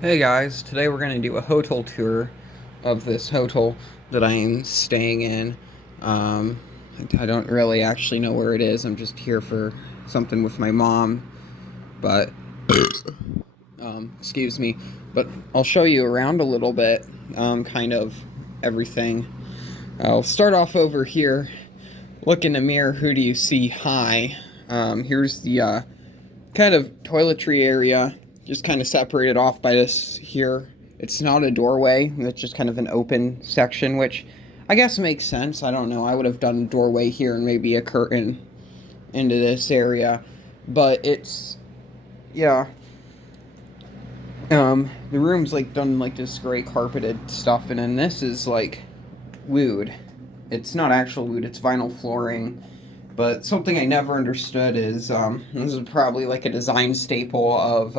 Hey guys, today we're going to do a hotel tour of this hotel that I am staying in. Um, I don't really actually know where it is. I'm just here for something with my mom, but excuse me. But I'll show you around a little bit, kind of everything. I'll start off over here. Look in the mirror. Who do you see? Hi. Here's the kind of toiletry area, just kind of separated off by this here. It's not a doorway, it's just kind of an open section, which I guess makes sense. I don't know. I would have done a doorway here and maybe a curtain into this area. But it's, yeah. The room's like done like this gray carpeted stuff, and then this is like wood. It's not actual wood, it's vinyl flooring. But something I never understood is this is probably like a design staple of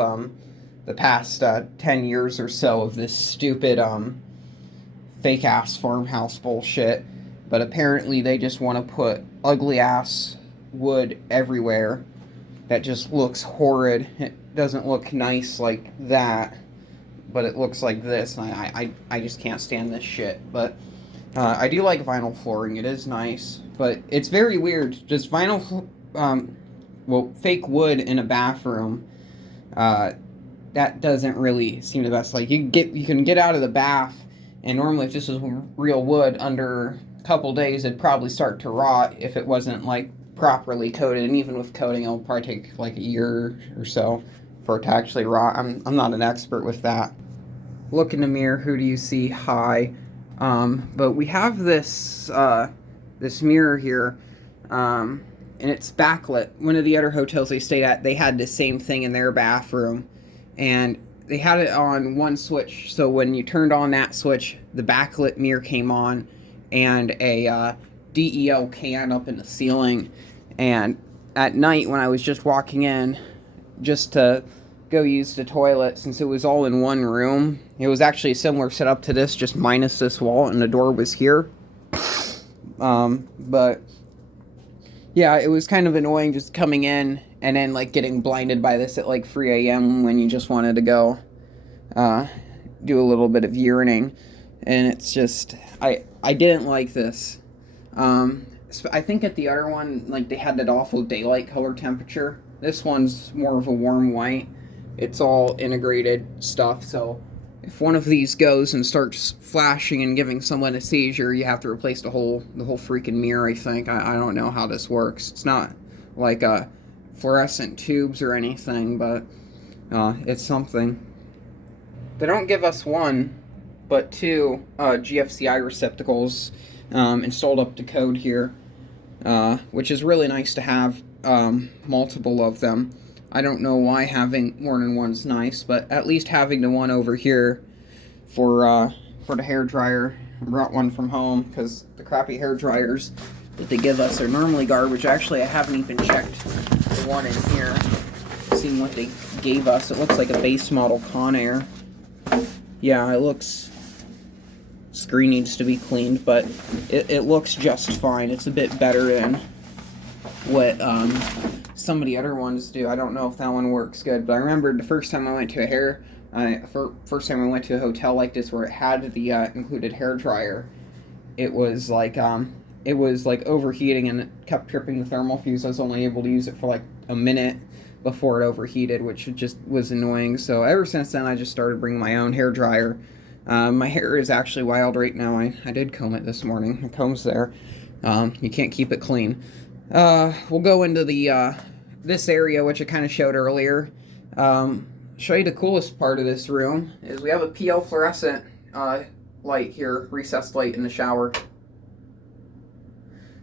the past 10 years or so of this stupid fake ass farmhouse bullshit. But apparently they just want to put ugly ass wood everywhere that just looks horrid. It doesn't look nice like that, but it looks like this. And I just can't stand this shit. But I do like vinyl flooring. It is nice, but it's very weird. Just fake wood in a bathroom. That doesn't really seem the best. Like you can get out of the bath, and normally if this was real wood, under a couple days it'd probably start to rot if it wasn't like properly coated. And even with coating, it'll probably take like a year or so for it to actually rot. I'm not an expert with that. Look in the mirror. Who do you see? Hi. But we have this mirror here, and it's backlit. One of the other hotels they stayed at, they had the same thing in their bathroom, and they had it on one switch. So when you turned on that switch, the backlit mirror came on, and a DEO can up in the ceiling. And at night, when I was just walking in, just to go use the toilet, since it was all in one room. It was actually a similar setup to this, just minus this wall, and the door was here. But yeah, it was kind of annoying just coming in and then like getting blinded by this at like 3 a.m. when you just wanted to go do a little bit of urinating. And it's just I didn't like this. I think at the other one, like, they had that awful daylight color temperature. This one's more of a warm white. It's all integrated stuff, so if one of these goes and starts flashing and giving someone a seizure, you have to replace the whole freaking mirror, I think. I don't know how this works. It's not like fluorescent tubes or anything, but it's something. They don't give us one, but two GFCI receptacles installed up to code here, which is really nice to have multiple of them. I don't know why having more than one's nice, but at least having the one over here for the hair dryer. I brought one from home because the crappy hair dryers that they give us are normally garbage. Actually, I haven't even checked the one in here, seeing what they gave us. It looks like a base model Conair. Yeah, it looks... Screen needs to be cleaned, but it looks just fine. It's a bit better than what some of the other ones do. I don't know if that one works good, but I remember the first time I went to first time I went to a hotel like this where it had the included hair dryer, it was like overheating and it kept tripping the thermal fuse. I was only able to use it for like a minute before it overheated, which just was annoying. So ever since then, I just started bringing my own hair dryer. My hair is actually wild right now. I did comb it this morning. The comb's there. You can't keep it clean. We'll go into the this area, which I kind of showed earlier. Show you the coolest part of this room is we have a PL fluorescent light here, recessed light in the shower.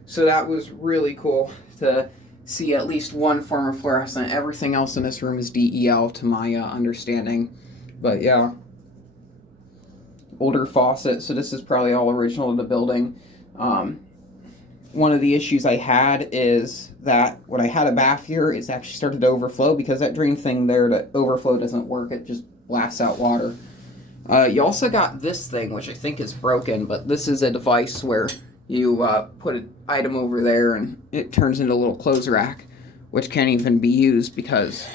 So that was really cool to see at least one form of fluorescent. Everything else in this room is DEL to my understanding. But yeah. Older faucet, so this is probably all original to the building. One of the issues I had is that when I had a bath here, it's actually started to overflow because that drain thing there to overflow doesn't work. It just blasts out water. You also got this thing, which I think is broken, but this is a device where you put an item over there and it turns into a little clothes rack, which can't even be used because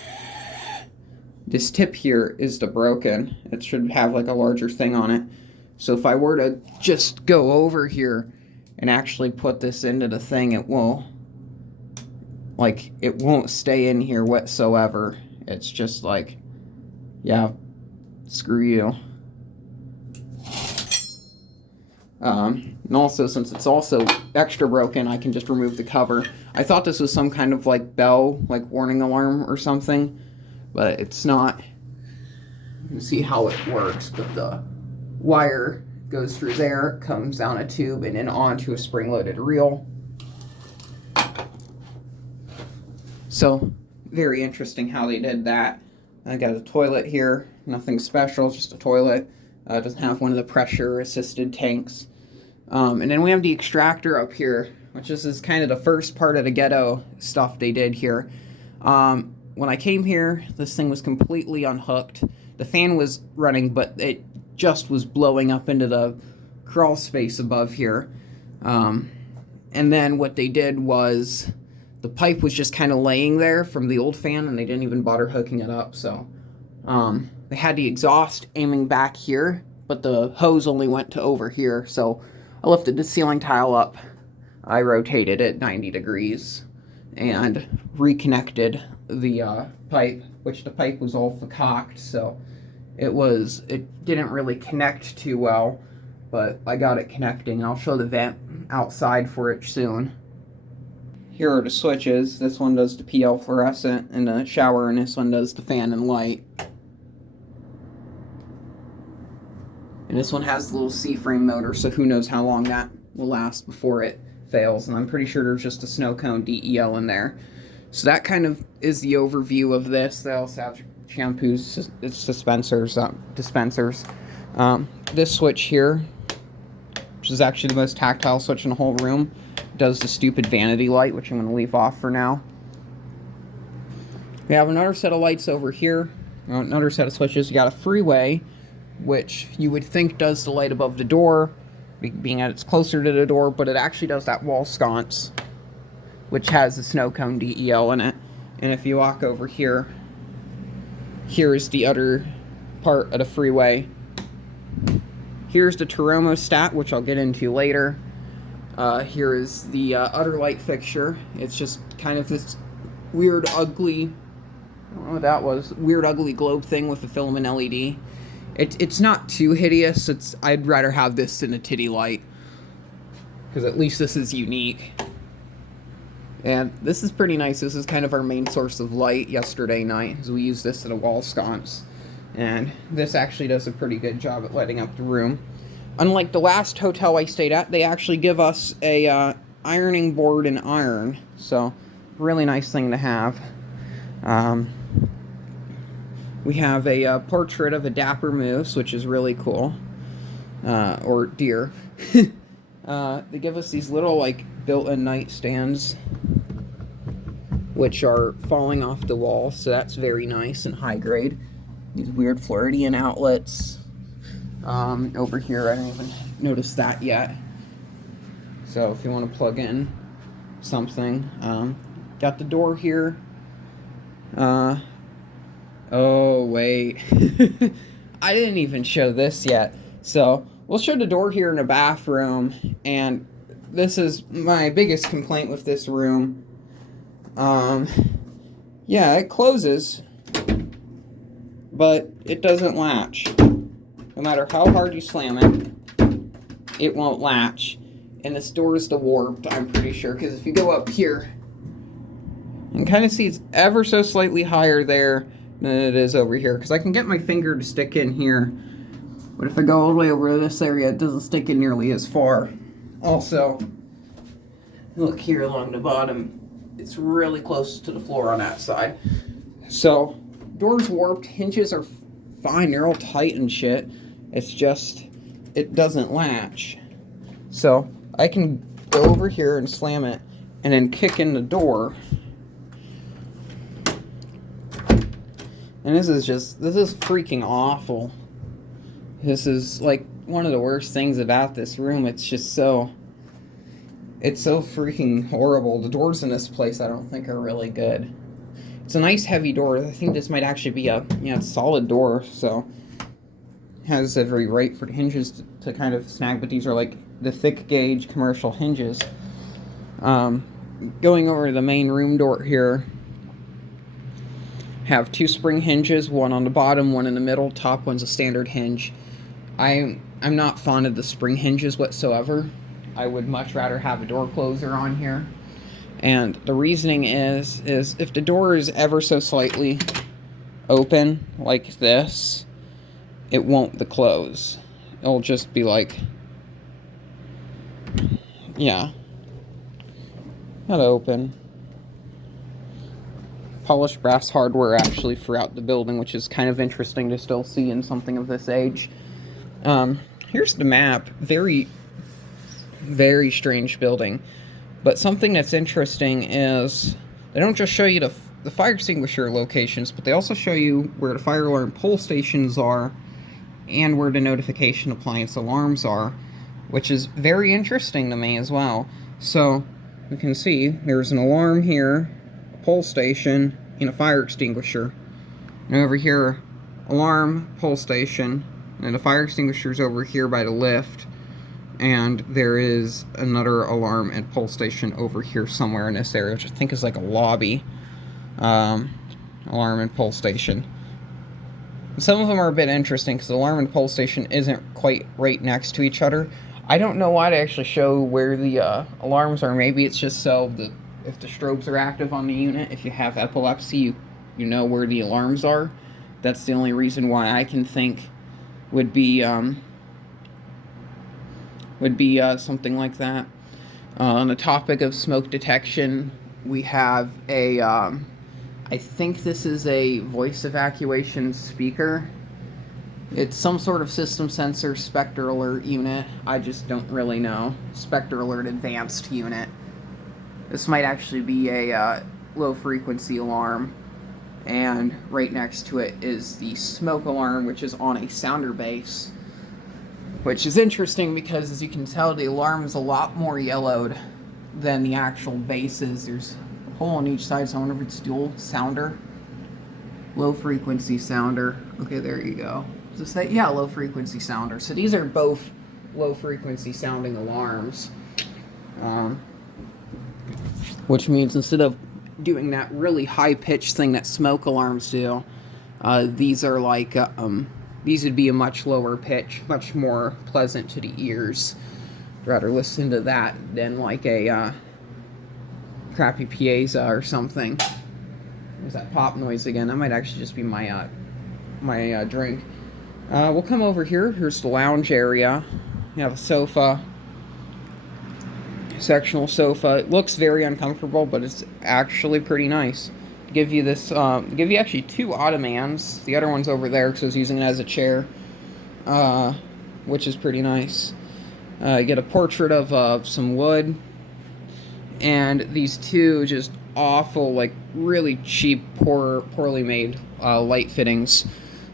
this tip here is the broken. It should have like a larger thing on it. So if I were to just go over here and actually put this into the thing, it won't stay in here whatsoever. It's just like, yeah, screw you. And also, since it's also extra broken, I can just remove the cover. I thought this was some kind of like bell, like warning alarm or something, but it's not. You can see how it works, but the wire goes through there, comes down a tube, and then onto a spring-loaded reel. So, very interesting how they did that. I got a toilet here, nothing special, just a toilet. It doesn't have one of the pressure-assisted tanks. And then we have the extractor up here, which is kind of the first part of the ghetto stuff they did here. When I came here, this thing was completely unhooked. The fan was running, but it just was blowing up into the crawl space above here. And then what they did was the pipe was just kind of laying there from the old fan, and they didn't even bother hooking it up. So they had the exhaust aiming back here, but the hose only went to over here. So I lifted the ceiling tile up, I rotated it 90 degrees, and reconnected the pipe, which the pipe was all vercocked, so it didn't really connect too well, but I got it connecting, and I'll show the vent outside for it soon. Here are the switches. This one does the PL fluorescent in the shower, and this one does the fan and light. And this one has the little C-frame motor, so who knows how long that will last before it fails. And I'm pretty sure there's just a snow cone DEL in there. So that kind of is the overview of this. They also have shampoos, dispensers. This switch here, which is actually the most tactile switch in the whole room, does the stupid vanity light, which I'm going to leave off for now. We have another set of lights over here, another set of switches. You got a freeway, which you would think does the light above the door, being that it's closer to the door, but it actually does that wall sconce, which has the snow cone DEL in it. And if you walk over here, here's the other part of the freeway. Here's the thermostat, which I'll get into later. Here is the other light fixture. It's just kind of this weird, ugly, I don't know what that was, weird, ugly globe thing with a filament LED. It's not too hideous. I'd rather have this than a titty light, because at least this is unique. And this is pretty nice. This is kind of our main source of light yesterday night, because we used this at a wall sconce. And this actually does a pretty good job at lighting up the room. Unlike the last hotel I stayed at, they actually give us a ironing board and iron. So, really nice thing to have. We have a portrait of a dapper moose, which is really cool. Or deer. They give us these little, like, built-in nightstands, which are falling off the wall, so that's very nice and high grade. These weird Floridian outlets. Over here, I didn't even notice that yet. So if you want to plug in something, got the door here. Oh, wait. I didn't even show this yet. So, we'll show the door here in the bathroom, and this is my biggest complaint with this room. Yeah, it closes, but it doesn't latch. No matter how hard you slam it, it won't latch. And this door is warped, I'm pretty sure, because if you go up here, you can kind of see it's ever so slightly higher there than it is over here, because I can get my finger to stick in here, but if I go all the way over this area, it doesn't stick in nearly as far. Also, look here along the bottom, it's really close to the floor on that side. So, door's warped, hinges are fine, they're all tight and shit. It's just, it doesn't latch. So, I can go over here and slam it, and then kick in the door. And this is freaking awful. This is, like, one of the worst things about this room. It's just so freaking horrible. The doors in this place I don't think are really good. It's a nice heavy door. I think this might actually be a, it's a solid door, so has every right for the hinges to kind of snag, but these are like the thick gauge commercial hinges. Going over to the main room door here, have 2 spring hinges, one on the bottom, one in the middle. Top one's a standard hinge. I'm not fond of the spring hinges whatsoever. I would much rather have a door closer on here. And the reasoning is if the door is ever so slightly open like this, it won't close. It'll just be like, yeah, not open. Polished brass hardware actually throughout the building, which is kind of interesting to still see in something of this age. Here's the map. Very, very strange building. But something that's interesting is they don't just show you the fire extinguisher locations, but they also show you where the fire alarm pull stations are and where the notification appliance alarms are, which is very interesting to me as well. So you can see there's an alarm here, a pull station, and a fire extinguisher. And over here, alarm, pull station, and the fire extinguisher's over here by the lift. And there is another alarm and pull station over here somewhere in this area, which I think is like a lobby. Alarm and pull station. Some of them are a bit interesting because the alarm and pull station isn't quite right next to each other. I don't know why they actually show where the alarms are. Maybe it's just so that if the strobes are active on the unit, if you have epilepsy, you know where the alarms are. That's the only reason why I can think would be something like that. On the topic of smoke detection, we have a, I think this is a voice evacuation speaker. It's some sort of system sensor Spectre Alert unit. I just don't really know. Spectre Alert Advanced unit. This might actually be a low frequency alarm. And right next to it is the smoke alarm, which is on a sounder base. Which is interesting because, as you can tell, the alarm is a lot more yellowed than the actual bases. There's a hole on each side, so I wonder if it's dual sounder. Low frequency sounder. Okay, there you go. Does it say? Yeah, low frequency sounder. So these are both low frequency sounding alarms. Which means instead of doing that really high pitched thing that smoke alarms do, these are like, these would be a much lower pitch, much more pleasant to the ears. I'd rather listen to that than like a crappy Piazza or something. There's that pop noise again. That might actually just be my my drink. We'll come over here. Here's the lounge area. You have a sofa, sectional sofa. It looks very uncomfortable, but it's actually pretty nice. Give you this, give you actually 2 ottomans. The other one's over there because I was using it as a chair, which is pretty nice. You get a portrait of some wood, and these 2 just awful, like really cheap, poorly made light fittings.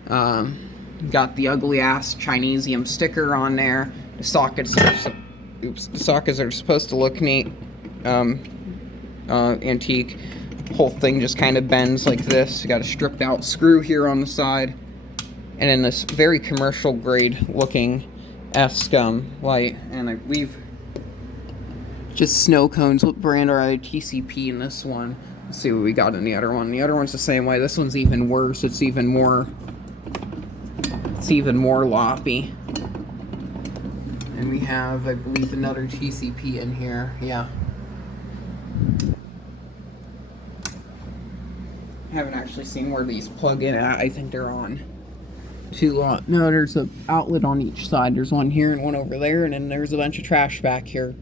Got the ugly ass Chinesium sticker on there. The sockets are supposed to look neat, antique. Whole thing just kind of bends like this. You got a stripped out screw here on the side, and then this very commercial grade looking Escom light. And I believe just snow cones. What brand are they? TCP in this one. Let's see what we got in the other one. The other one's the same way. This one's even worse. It's even more loppy. And we have, I believe, another TCP in here. Yeah. I haven't actually seen where these plug in at. I think they're on 2 no, there's an outlet on each side. There's one here and one over there, and then there's a bunch of trash back here.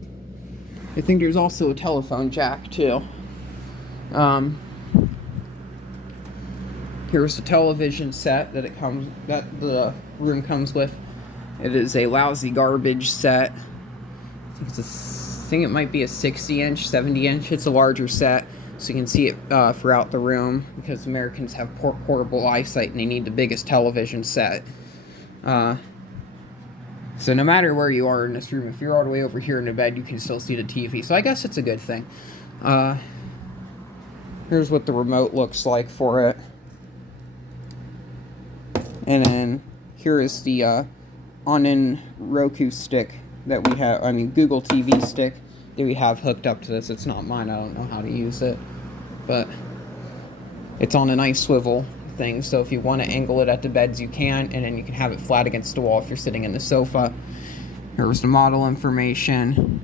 I think there's also a telephone jack too. Here's the television set that the room comes with. It is a lousy garbage set. I think it might be a 60-inch, 70-inch. It's a larger set, so you can see it throughout the room, because Americans have horrible eyesight and they need the biggest television set. So no matter where you are in this room, if you're all the way over here in the bed, you can still see the TV. So I guess it's a good thing. Here's what the remote looks like for it. And then here is the Onin Roku stick that we have, Google TV stick that we have hooked up to this. It's not mine, I don't know how to use it, but it's on a nice swivel thing, so if you want to angle it at the beds you can, and then you can have it flat against the wall if you're sitting in the sofa. Here's the model information.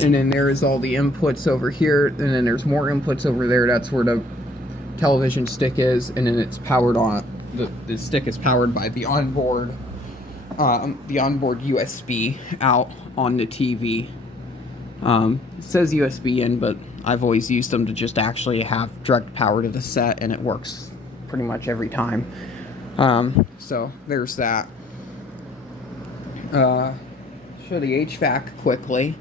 And then there is all the inputs over here, and then there's more inputs over there. That's where the television stick is, and then it's powered on. The stick is powered by the onboard USB out on the TV. It says USB in, but I've always used them to just actually have direct power to the set, and it works pretty much every time. So there's that. Show the HVAC quickly.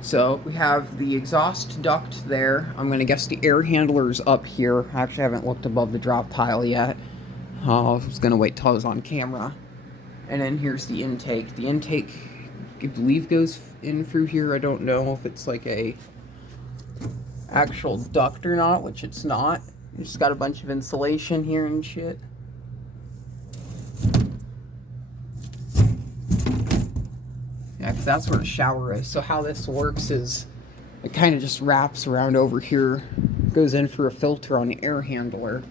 So we have the exhaust duct there. I'm going to guess the air handler's up here. I actually haven't looked above the drop tile yet. I was going to wait till I was on camera. And then here's the intake. The intake, I believe, goes in through here. I don't know if it's like a actual duct or not, which it's not. It's got a bunch of insulation here and shit. Yeah, because that's where the shower is. So how this works is it kind of just wraps around over here, goes in through a filter on the air handler,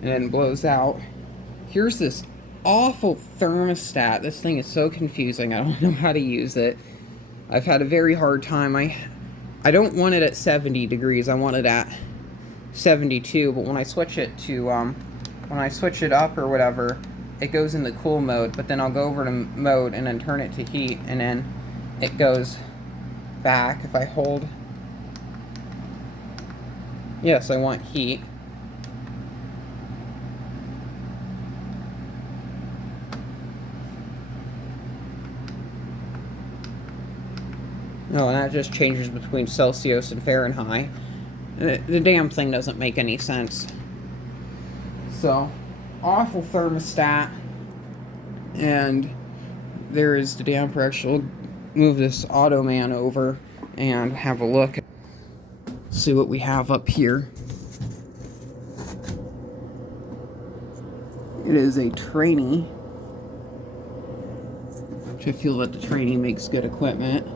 and then blows out. Here's this awful thermostat. This thing is so confusing. I don't know how to use it. I've had a very hard time. I don't want it at 70 degrees. I want it at 72, but when I switch it to when I switch it up or whatever, it goes in the cool mode, but then I'll go over to mode and then turn it to heat, and then it goes back. If I hold, yes, I want heat. No, and that just changes between Celsius and Fahrenheit. The damn thing doesn't make any sense. So, awful thermostat. And there is the damper. Actually, we'll move this Automan over and have a look. See what we have up here. It is a Trane, which I feel that the Trane makes good equipment.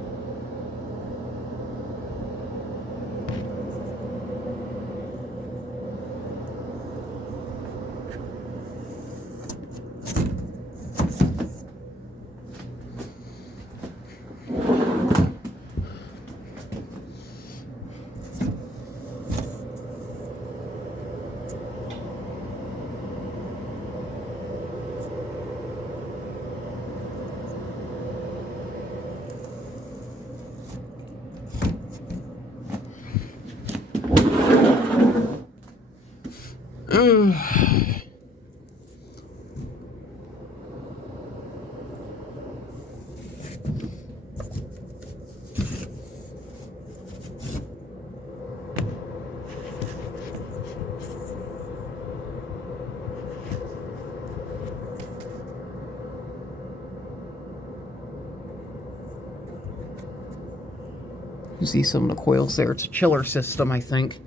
You see some of the coils there. It's a chiller system, I think.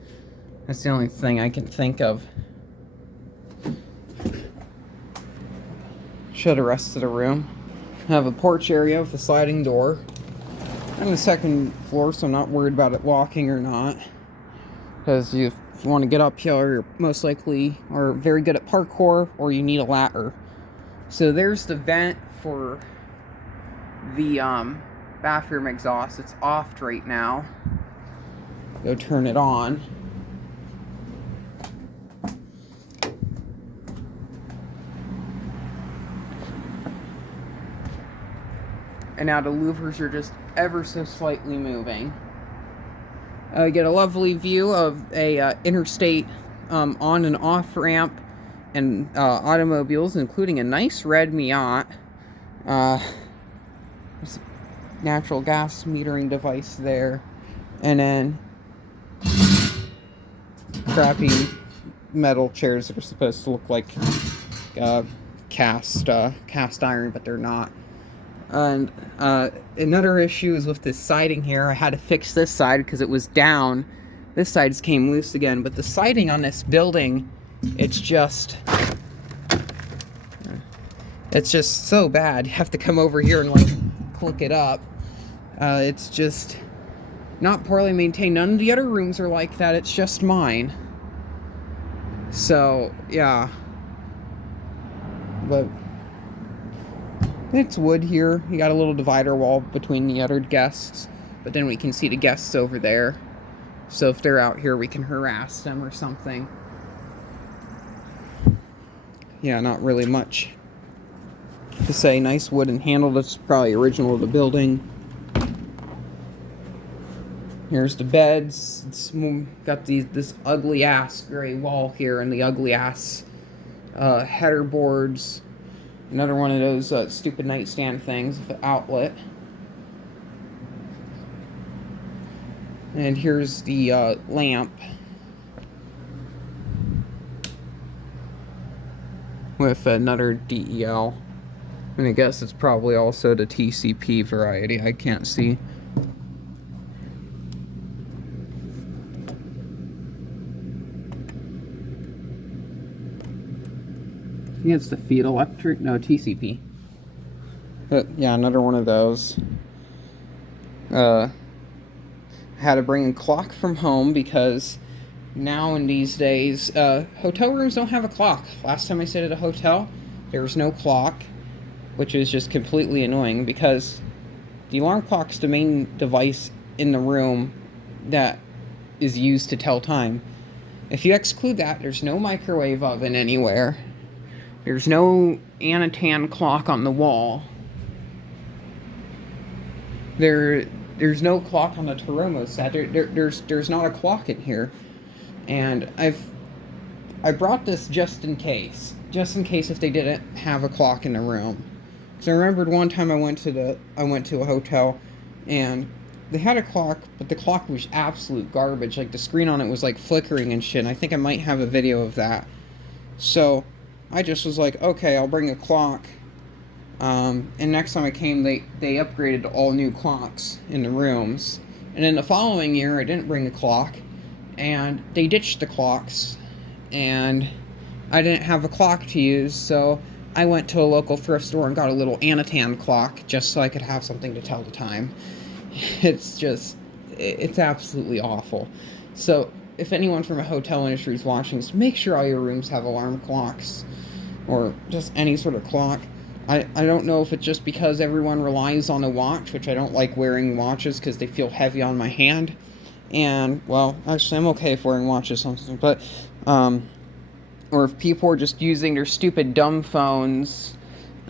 That's the only thing I can think of. Show the rest of the room. I have a porch area with a sliding door. I'm on the second floor, so I'm not worried about it walking or not. Because if you want to get up here, you're most likely are very good at parkour, or you need a ladder. So there's the vent for the bathroom exhaust. It's off right now. Go turn it on. And now the louvers are just ever so slightly moving. You get a lovely view of a interstate on and off ramp and automobiles, including a nice red Miata. There's a natural gas metering device there, and then crappy metal chairs that are supposed to look like cast iron, but they're not. And another issue is with this siding here. I had to fix this side because it was down This side's came loose again, but the siding on this building, it's just so bad. You have to come over here and like click it up. It's just not poorly maintained. None of the other rooms are like that. It's just mine. So yeah, but it's wood here. You got a little divider wall between the other guests, but then we can see the guests over there. So if they're out here, we can harass them or something. Yeah, not really much to say. Nice wooden handle. That's probably original to the building. Here's the beds. It's got this ugly ass gray wall here and the ugly ass header boards. Another one of those stupid nightstand things with the outlet. And here's the lamp with another DEL. And I guess it's probably also the TCP variety. I can't see. I think it's the feed electric. No, TCP. But yeah, another one of those. Had to bring a clock from home because now in these days, hotel rooms don't have a clock. Last time I stayed at a hotel, there was no clock, which is just completely annoying because the alarm clock's the main device in the room that is used to tell time. If you exclude that, there's no microwave oven anywhere. There's no Anatan clock on the wall. There's no clock on the Toromo set. There's not a clock in here, and I brought this just in case if they didn't have a clock in the room. Because I remembered one time I went to a hotel, and they had a clock, but the clock was absolute garbage. Like the screen on it was like flickering and shit. And I think I might have a video of that. So I just was like, okay, I'll bring a clock. And next time I came, they upgraded to all new clocks in the rooms. And then the following year, I didn't bring a clock, and they ditched the clocks, and I didn't have a clock to use, so I went to a local thrift store and got a little Anatan clock just so I could have something to tell the time. It's absolutely awful. So if anyone from a hotel industry is watching this, make sure all your rooms have alarm clocks, or just any sort of clock. I don't know if it's just because everyone relies on a watch, which I don't like wearing watches because they feel heavy on my hand. And, well, actually I'm okay if wearing watches sometimes, but, or if people are just using their stupid dumb phones,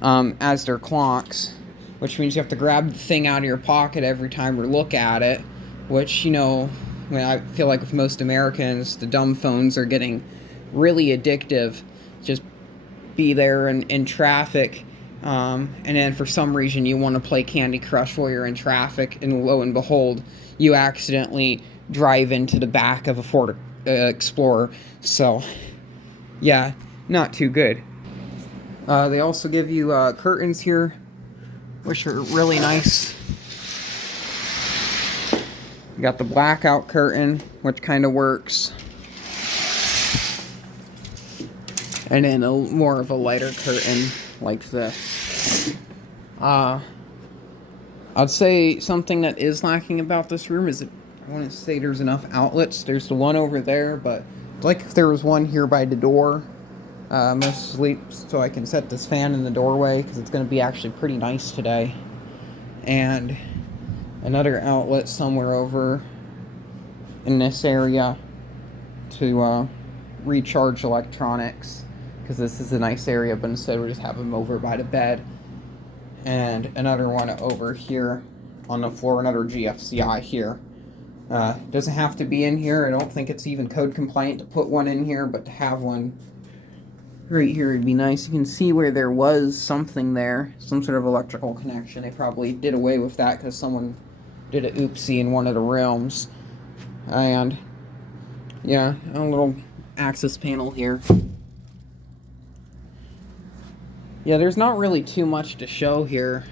as their clocks, which means you have to grab the thing out of your pocket every time or look at it, which, you know, I mean, I feel like with most Americans, the dumb phones are getting really addictive. Just be there in traffic, and then for some reason you want to play Candy Crush while you're in traffic, and lo and behold, you accidentally drive into the back of a Ford Explorer. So, yeah, not too good. They also give you curtains here, which are really nice. You got the blackout curtain, which kind of works. And then more of a lighter curtain like this. I'd say something that is lacking about this room is that I wouldn't say there's enough outlets. There's the one over there, but I'd like if there was one here by the door. Mostly so I can set this fan in the doorway, because it's going to be actually pretty nice today. And another outlet somewhere over in this area to recharge electronics, because this is a nice area, but instead we just have them over by the bed. And another one over here on the floor, another GFCI here. Doesn't have to be in here. I don't think it's even code compliant to put one in here, but to have one right here would be nice. You can see where there was something there, some sort of electrical connection. They probably did away with that because someone did an oopsie in one of the rooms. And yeah, a little access panel here. Yeah, there's not really too much to show here.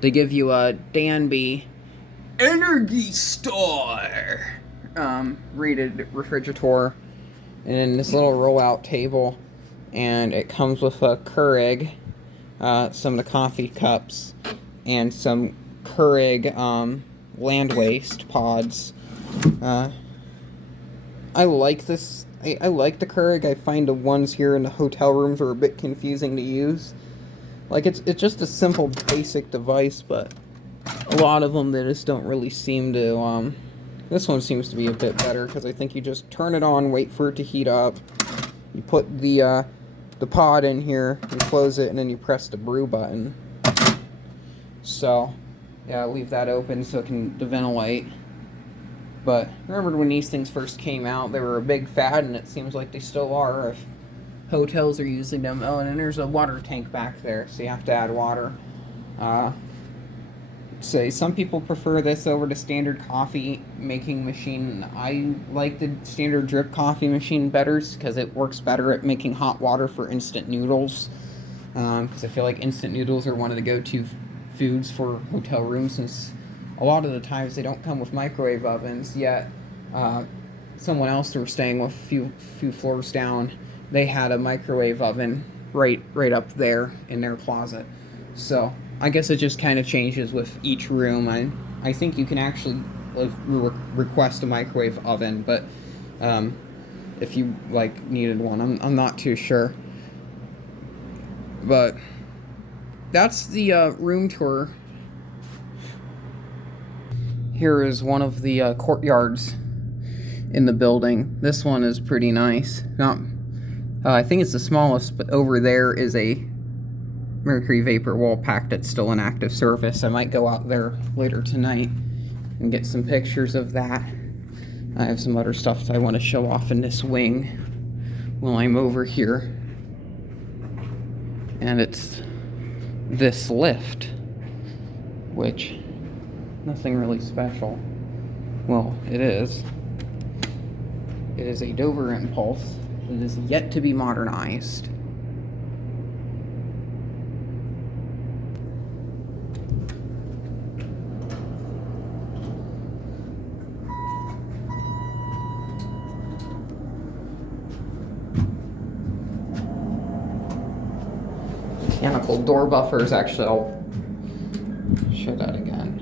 They give you a Danby Energy Star. rated refrigerator, and then this little roll-out table, and it comes with a Keurig, some of the coffee cups, and some Keurig land waste pods. I like this. I like the Keurig. I find the ones here in the hotel rooms are a bit confusing to use. Like, it's just a simple, basic device, but a lot of them, they just don't really seem to, this one seems to be a bit better, because I think you just turn it on, wait for it to heat up, you put the pod in here, you close it, and then you press the brew button. So, yeah, leave that open so it can ventilate. But remember when these things first came out, they were a big fad, and it seems like they still are if hotels are using them. Oh, and then there's a water tank back there, so you have to add water. So some people prefer this over the standard coffee making machine. I like the standard drip coffee machine better because it works better at making hot water for instant noodles. Because I feel like instant noodles are one of the go-to foods for hotel rooms, since a lot of the times they don't come with microwave ovens. Yet someone else who was staying with a few floors down, they had a microwave oven right up there in their closet. So I guess it just kind of changes with each room. I think you can actually request a microwave oven, but if you needed one, I'm not too sure. But that's the room tour. Here is one of the courtyards in the building. This one is pretty nice. I think it's the smallest, but over there is a mercury vapor wall pack that's still in active service. I might go out there later tonight and get some pictures of that. I have some other stuff that I want to show off in this wing while I'm over here. And it's this lift, which, nothing really special. Well, it is. It is a Dover Impulse. It is yet to be modernized. Mechanical door buffers. Actually, I'll show that again.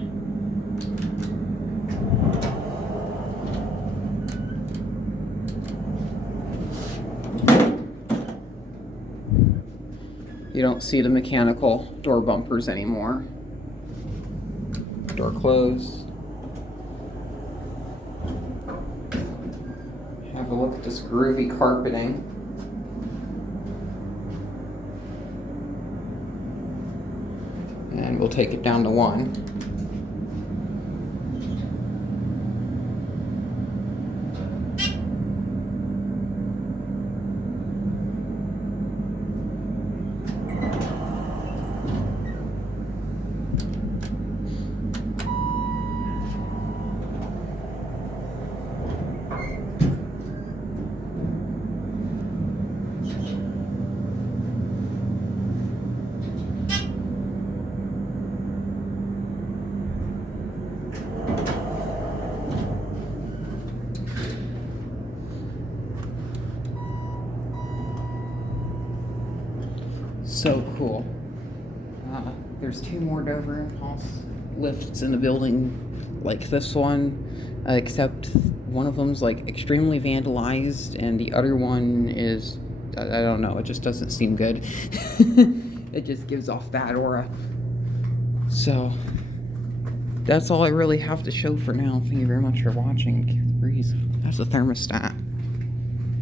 You don't see the mechanical door bumpers anymore. Door closed. Have a look at this groovy carpeting. And we'll take it down to 1. So cool. There's 2 more Dover Impulse lifts in the building like this one, except one of them's extremely vandalized, and the other one is, I don't know, it just doesn't seem good. It just gives off bad aura. So that's all I really have to show for now. Thank you very much for watching. Breeze. That's the thermostat.